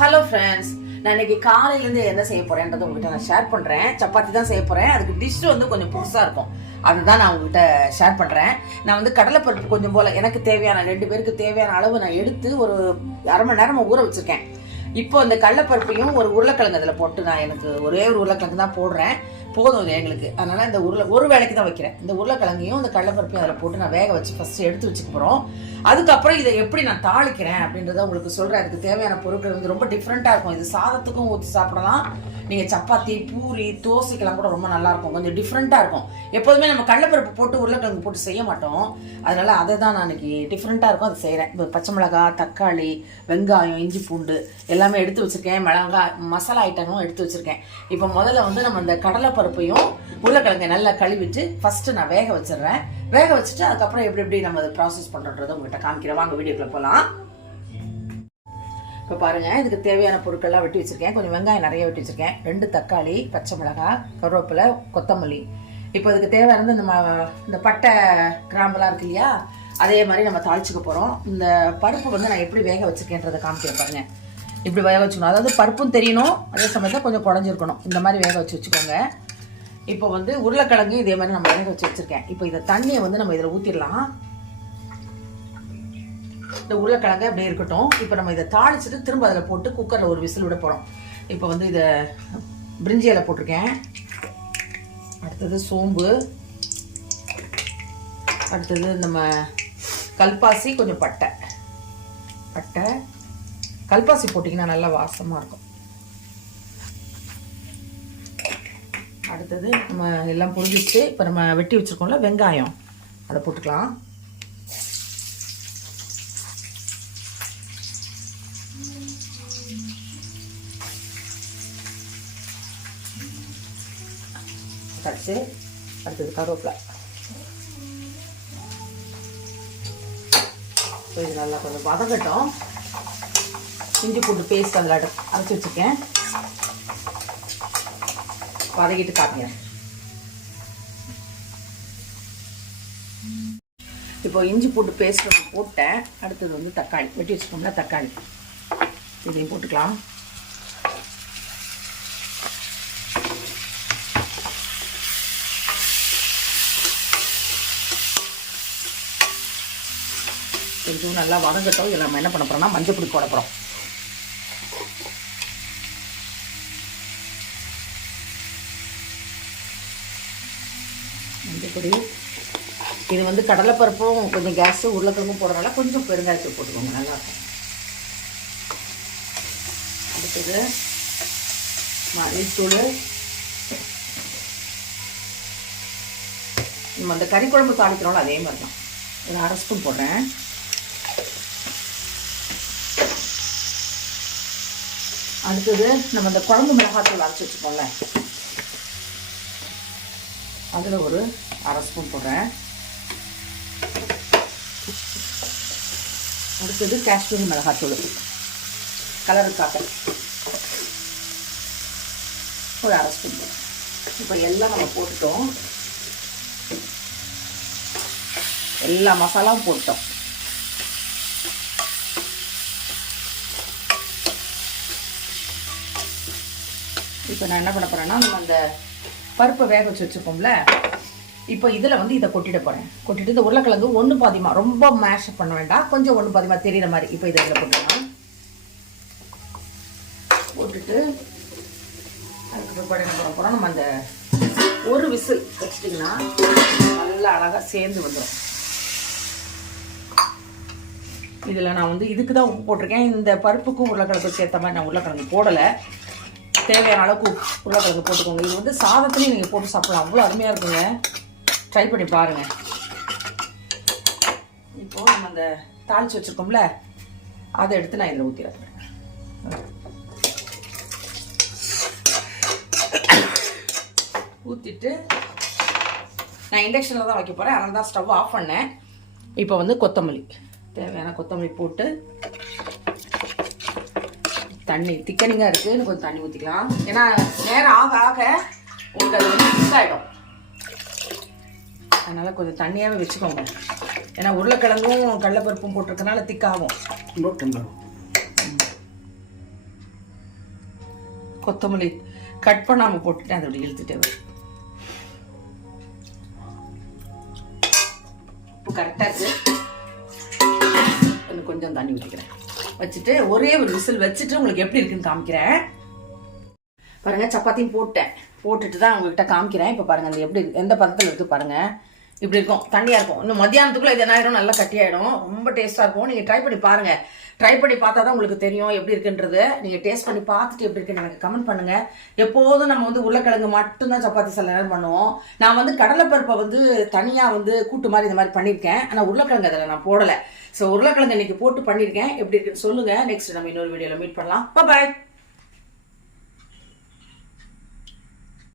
Hello friends, நான் இன்னைக்கு காலையிலேருந்து என்ன செய்ய போறேன்றதை உங்ககிட்ட நான் ஷேர் பண்றேன். சப்பாத்தி தான் செய்ய போறேன். அதுக்கு டிஷ் வந்து கொஞ்சம் புதுசா இருக்கும். அதுதான் நான் உங்ககிட்ட ஷேர் பண்றேன். நான் வந்து கடலைப்பருப்பு கொஞ்சம் போல எனக்கு தேவையான 2 பேருக்கு தேவையான அளவு நான் எடுத்து ஒரு அரை மணி நேரம் ஊற வச்சிருக்கேன். இப்போ இந்த கடலைப்பருப்பையும் ஒரு உருளைக்கிழங்கு அதில் போட்டு நான் எனக்கு ஒரே ஒரு உருளைக்கிழங்கு தான் போடுறேன். போதும் இது எங்களுக்கு. அதனால இந்த ஒரு வேலைக்கு தான் வைக்கிறேன். இந்த உருளைக்கிழங்கையும் இந்த கடலைப்பருப்பையும் அதில் போட்டு நான் வேக வச்சு ஃபர்ஸ்ட் எடுத்து வச்சுக்க போகிறோம். அதுக்கப்புறம் இதை எப்படி நான் தாளிக்கிறேன் அப்படின்றத உங்களுக்கு சொல்கிறேன். அதுக்கு தேவையான பொருட்கள் வந்து ரொம்ப டிஃப்ரெண்ட்டாக இருக்கும். இது சாதத்துக்கும் ஊற்றி சாப்பிடலாம். நீங்கள் சப்பாத்தி, பூரி, தோசைக்கெல்லாம் கூட ரொம்ப நல்லாயிருக்கும். கொஞ்சம் டிஃப்ரெண்ட்டாக இருக்கும். எப்போதுமே நம்ம கடலைப்பருப்பு போட்டு உருளைக்கிழங்கு போட்டு செய்ய மாட்டோம். அதனால் அதை தான் நான் இன்னைக்கு டிஃப்ரெண்ட்டாக இருக்கும் அதை செய்கிறேன். இப்போ பச்சை மிளகாய், தக்காளி, வெங்காயம், இஞ்சி பூண்டு எல்லாமே எடுத்து வச்சுருக்கேன். மிளகாய், மசாலா ஐட்டங்களும் எடுத்து வச்சுருக்கேன். இப்போ முதல்ல வந்து நம்ம இந்த கடலைப்பருப்பையும் உருளைக்கிழங்கை நல்லா கழுவிட்டு ஃபஸ்ட்டு நான் வேக வச்சிடுறேன். வேக வச்சுட்டு அதுக்கப்புறம் எப்படி நம்ம அதை ப்ராசஸ் பண்ணுறதை உங்கள்கிட்ட காமிக்கிறேன். வாங்க வீடியோக்குள்ள போகலாம். இப்போ பாருங்கள், இதுக்கு தேவையான பொருட்கள்லாம் வெட்டி வச்சுருக்கேன். கொஞ்சம் வெங்காயம் நிறைய வெட்டி வச்சுருக்கேன். 2 தக்காளி, பச்சை மிளகாய், கருவேப்பிலை, கொத்தமல்லி. இப்போ இதுக்கு தேவையானது இந்த பட்டை, கிராம்பெல்லாம் இருக்கு இல்லையா, அதே மாதிரி நம்ம தாளிச்சுக்க போகிறோம். இந்த பருப்பு வந்து நான் எப்படி வேக வச்சுருக்கேன்றதை காமிக்கிறேன் பாருங்கள். இப்படி வேக வச்சுக்கணும். அதாவது பருப்பும் தெரியணும், அதே சமயத்தில் கொஞ்சம் குழஞ்சிருக்கணும். இந்த மாதிரி வேக வச்சு வச்சுக்கோங்க. இப்போ வந்து உருளைக்கிழங்கு இதே மாதிரி நம்ம வேக வச்சு வச்சுருக்கேன். இப்போ இந்த தண்ணியை வந்து நம்ம இதில் ஊற்றிடலாம். இந்த உருளைக்கிழங்கு அப்படியே இருக்கட்டும். இப்போ நம்ம இதை தாளிச்சுட்டு திரும்ப அதில் போட்டு குக்கரில் ஒரு விசில் விட போகிறோம். இப்போ வந்து இதை பிரிஞ்சி இலை போட்டிருக்கேன். அடுத்தது சோம்பு, அடுத்தது நம்ம கல்பாசி, கொஞ்சம் பட்டை. கல்பாசி போட்டிங்கன்னா நல்லா வாசமாக இருக்கும். அடுத்தது நம்ம எல்லாம் பொரிஞ்சிச்சு. இப்போ நம்ம வெட்டி வச்சுருக்கோம்ல வெங்காயம், அதை போட்டுக்கலாம். கடிச்சு அடுத்தது கருவேப்பிலை. ஸோ இது நல்லா கொஞ்சம் வதங்கட்டும். இஞ்சி பூண்டு பேஸ்ட் அதில் அரைச்சி வச்சுருக்கேன். வதக்கிட்டு காட்டுங்க. இப்போ இஞ்சி பூண்டு பேஸ்ட் போட்டேன். அடுத்தது வந்து தக்காளி வெட்டி வச்சுக்கோம்ல, தக்காளி இதையும் போட்டுக்கலாம். கொஞ்சம் நல்லா வதங்கட்டும். இதில் நம்ம என்ன பண்ண போகிறோம்னா மஞ்சள் பொடி போட போகிறோம். மஞ்சள் பொடி. இது வந்து கடலைப்பருப்பும் கொஞ்சம் கேஸு, உருளைக்கிழங்கும் போடுறதுனால கொஞ்சம் பெருங்காயத்தூள் போட்டுக்கோங்க, நல்லாயிருக்கும். அடுத்தது மல்லித்தூள். நம்ம அந்த கறி குழம்பு தாளிக்கிறோம்ல அதே மாதிரி தான். இதில் 1/2 ஸ்பூன் போடுறேன். அடுத்தது நம்ம இந்த குழம்பு மிளகாத்தூள் அரைச்சி வச்சுக்கோங்கள, அதில் ஒரு 1/2 ஸ்பூன் போடுறேன். அடுத்தது காஷ்மீரி மிளகாத்தூள் கலருக்காக ஒரு 1/2 ஸ்பூன். இப்போ எல்லாம் நம்ம போட்டுட்டோம். எல்லா மசாலாவும் போட்டோம். இப்போ நான் என்ன பண்ண போகிறேன்னா, நம்ம அந்த பருப்பை வேக வச்சு வச்சுருக்கோம்ல, இப்போ இதில் வந்து இதை கொட்டிட போகிறேன். கொட்டிட்டு இந்த உருளைக்கிழங்கு 1 பாதிமா, ரொம்ப மேஷ் பண்ண வேண்டாம், கொஞ்சம் 1 பாதிமா தெரிகிற மாதிரி இப்போ இதை இதில் போட்டுக்கலாம். போட்டுட்டு அதுக்கு பிற்பாடு என்ன பண்ண போகிறோம், நம்ம அந்த ஒரு விசில் வச்சிட்டிங்கன்னா நல்லா அழகாக சேர்ந்து வந்துடும். இதில் நான் வந்து இதுக்கு தான் உப்பு போட்டிருக்கேன். இந்த பருப்புக்கும் உருளைக்கிழங்கு சேர்த்த மாதிரி நான் உருளைக்கிழங்கு போடலை. தேவையான அளவுக்கு உருளைக்கிழங்கு போட்டுக்கோங்க. இது வந்து சாதத்துலேயும் நீங்கள் போட்டு சாப்பிடலாம், அவ்வளோ அருமையாக இருக்குங்க. ட்ரை பண்ணி பாருங்கள். இப்போது நம்ம அந்த தாளித்து வச்சுருக்கோம்ல, அதை எடுத்து நான் இதில் ஊற்றிடுறேன். ஊற்றிட்டு நான் இண்டக்ஷனில் தான் வைக்க போகிறேன், அதனால தான் ஸ்டவ் ஆஃப் பண்ணேன். இப்போ வந்து கொத்தமல்லி, தேவையான கொத்தமல்லி போட்டு, தண்ணி திக்கனிங்காக இருக்குது, கொஞ்சம் தண்ணி ஊற்றிக்கலாம். ஏன்னா நேரம் ஆக ஆக உங்களுக்கு அது வந்து மிக்ஸ் ஆகிடும். அதனால் கொஞ்சம் தண்ணியாகவே வச்சுக்கோங்க. ஏன்னா உருளைக்கிழங்கும் கடலைப்பருப்பும் போட்டிருக்கனால திக்காகும். கொத்தமல்லி கட் பண்ணாமல் போட்டுட்டேன், அதை அப்படி இழுத்துட்டே வரும். உப்பு கரெக்டாக இருக்குது. இன்னும் கொஞ்சம் தண்ணி ஊற்றிக்கிறேன். வச்சுட்டு ஒரே ஒரு விசில் வச்சுட்டு உங்களுக்கு எப்படி இருக்குன்னு காமிக்கிறேன். பாருங்க, சப்பாத்தியும் போட்டுட்டு தான் உங்ககிட்ட காமிக்கிறேன். இப்போ பாருங்க அது எப்படி எந்த பதத்தில் இருக்குது பாருங்க. இப்படி இருக்கும், தண்ணியாக இருக்கும். இன்னும் மத்தியானத்துக்குள்ள இது என்ன ஆயிடும், நல்லா கட்டியாயிடும். ரொம்ப டேஸ்ட்டாக இருக்கும். நீங்கள் ட்ரை பண்ணி பாருங்க. ட்ரை பண்ணி பார்த்தா தான் உங்களுக்கு தெரியும் எப்படி இருக்குன்றது. நீங்கள் டேஸ்ட் பண்ணி பார்த்துட்டு எப்படி இருக்குன்னு எனக்கு கமெண்ட் பண்ணுங்க. எப்போதும் நம்ம வந்து உருளைக்கிழங்கு மட்டும்தான் சப்பாத்தி சில நேரம் பண்ணுவோம். நான் வந்து கடலைப்பருப்பை வந்து தனியாக வந்து கூட்டு மாதிரி இந்த மாதிரி பண்ணியிருக்கேன். ஆனால் உருளைக்கிழங்கு அதில் நான் போடலை. ஸோ உருளைக்கிழங்கு இன்னைக்கு போட்டு பண்ணியிருக்கேன். எப்படி இருக்குன்னு சொல்லுங்க. நெக்ஸ்ட் நம்ம இன்னொரு வீடியோவில் மீட் பண்ணலாம். பாய்.